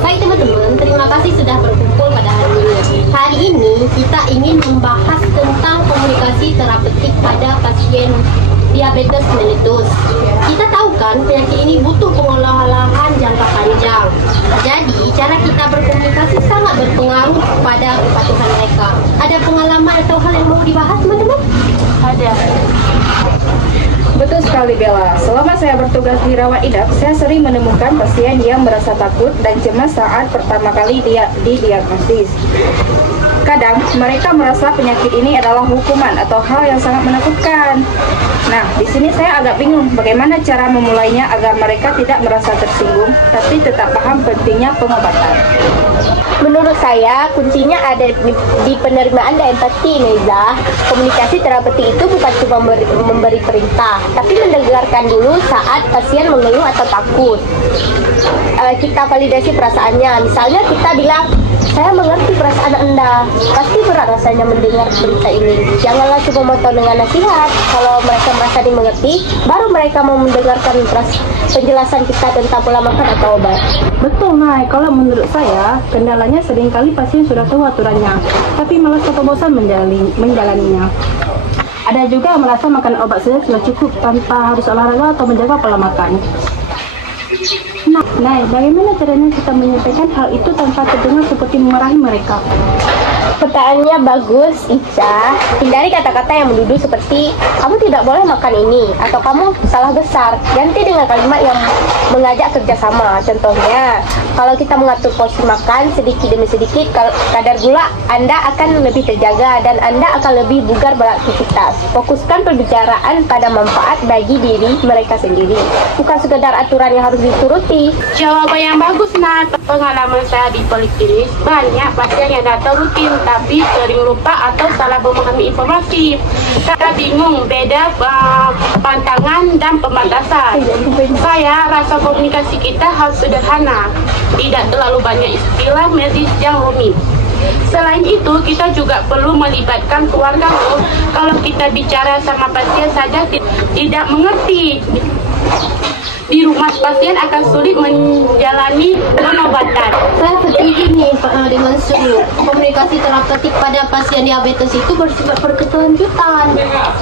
Hai teman-teman, terima kasih sudah berkumpul pada hari ini. Hari ini kita ingin membahas tentang komunikasi terapeutik pada pasien diabetes mellitus. Kita tahu kan penyakit ini butuh pengolahan jangka panjang. Jadi cara kita berkomunikasi sangat berpengaruh pada kepatuhan mereka. Ada pengalaman atau hal yang mau dibahas teman-teman? Ada. Betul sekali Bella, selama saya bertugas di rawat inap, saya sering menemukan pasien yang merasa takut dan cemas saat pertama kali dia didiagnosis. Kadang mereka merasa penyakit ini adalah hukuman atau hal yang sangat menakutkan. Nah, di sini saya agak bingung bagaimana cara memulainya agar mereka tidak merasa tersinggung, tapi tetap paham pentingnya pengobatan. Menurut saya, kuncinya ada di penerimaan dan empati, Neza. Komunikasi terapeutik itu bukan cuma memberi perintah, tapi mendengarkan dulu saat pasien mengeluh atau takut. Kita validasi perasaannya. Misalnya kita bilang, saya mengerti perasaan Anda. Pasti berat rasanya mendengar berita ini. Janganlah cuma memotong dengan nasihat. Kalau mereka merasa dimengerti, baru mereka mau mendengarkan penjelasan kita tentang pola makan atau obat. Betul, Nay. Kalau menurut saya, kendalanya seringkali pasien sudah tahu aturannya, tapi malas atau bosan menjalaninya. Ada juga yang merasa makan obat saja sudah cukup tanpa harus olahraga atau menjaga pola makan. Nah, bagaimana caranya kita menyampaikan hal itu tanpa terdengar seperti memarahi mereka? Pertanyaannya bagus, Ica. Hindari kata-kata yang menuduh seperti kamu tidak boleh makan ini atau kamu salah besar. Ganti dengan kalimat yang mengajak kerjasama. Contohnya, kalau kita mengatur porsi makan sedikit demi sedikit, kadar gula Anda akan lebih terjaga dan Anda akan lebih bugar beraktivitas. Fokuskan pembicaraan pada manfaat bagi diri mereka sendiri, bukan sekedar aturan yang harus dituruti. Jawaban yang bagus, Nah. Pengalaman saya di poliklinik, banyak pasien yang datang rutin tapi sering lupa atau salah memahami informasi. Kita bingung beda pantangan dan pembatasan. Saya rasa komunikasi kita harus sederhana, tidak terlalu banyak istilah medis yang rumit. Selain itu, kita juga perlu melibatkan keluarga. Kalau kita bicara sama pasien saja tidak mengerti, di rumah pasien akan sulit menjalani pengobatan. Saya setuju nih dengan Su. Komunikasi terapeutik pada pasien diabetes itu bersifat berkelanjutan.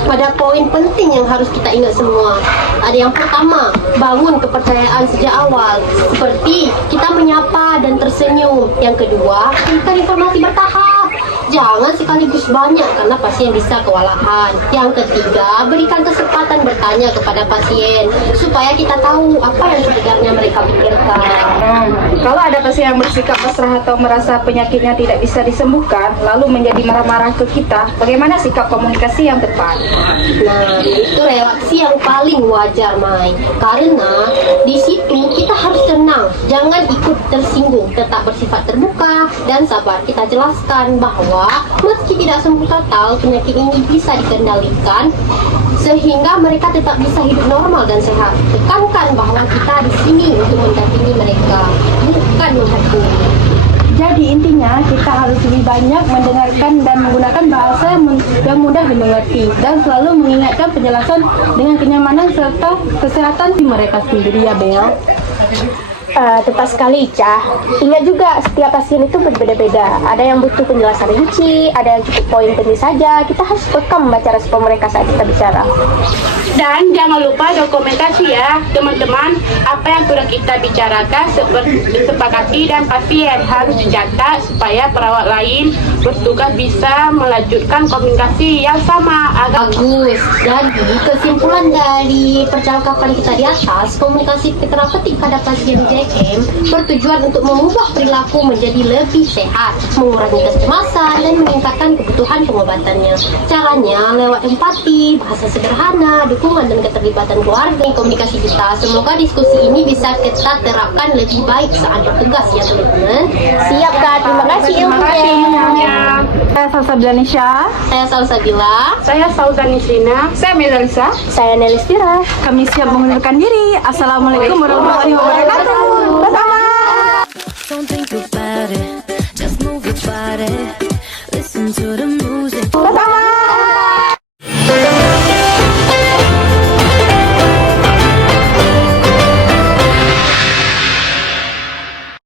Ada poin penting yang harus kita ingat semua. Ada yang pertama, bangun kepercayaan sejak awal. Seperti kita menyapa dan tersenyum. Yang kedua, berikan informasi bertahap. Jangan sekaligus banyak karena pasien bisa kewalahan. Yang ketiga, berikan kesempatan bertanya kepada pasien supaya kita tahu apa yang sebenarnya mereka pikirkan. Kalau ada pasien yang bersikap pasrah atau merasa penyakitnya tidak bisa disembuhkan, lalu menjadi marah-marah ke kita, bagaimana sikap komunikasi yang tepat? Nah, itu reaksi yang paling wajar, Mai. Karena di situ kita harus tenang, jangan ikut tersinggung, tetap bersifat terbuka dan sabar. Kita jelaskan bahwa meski tidak sembuh total, penyakit ini bisa dikendalikan sehingga mereka tetap bisa hidup normal dan sehat. Tekankan bahwa kita di sini untuk mendampingi mereka, bukan menghukum. Jadi intinya kita harus lebih banyak mendengarkan dan menggunakan bahasa yang mudah dimengerti dan selalu mengingatkan penjelasan dengan kenyamanan serta kesehatan di mereka sendiri, ya Bel. Tepat sekali, Ica. Ingat juga, setiap pasien itu berbeda-beda. Ada yang butuh penjelasan rinci, ada yang cukup poin penting saja. Kita harus peka membaca respon mereka saat kita bicara. Dan jangan lupa dokumentasi ya, teman-teman. Apa yang sudah kita bicarakan disepakati dan pasien harus dicatat supaya perawat lain bertugas bisa melanjutkan komunikasi yang sama. Bagus. Jadi, kesimpulan dari percakapan kita di atas, komunikasi terapeutik pada pasien JKM bertujuan untuk mengubah perilaku menjadi lebih sehat, mengurangi kecemasan, dan meningkatkan kebutuhan pengobatannya. Caranya lewat empati, bahasa sederhana, dukungan dan keterlibatan keluarga komunikasi kita. Semoga diskusi ini bisa kita terapkan lebih baik saat bertugas ya teman-teman. Siap Kak, terima kasih ilmunya. Saya Salsabila Nisha. Saya Salsabila. Saya Sauzani Sina. Saya Melalisa. Saya Nelis Tira. Kami siap mengundurkan diri. Assalamualaikum warahmatullahi wabarakatuh. Don't think about it, just move your body. Listen to the music.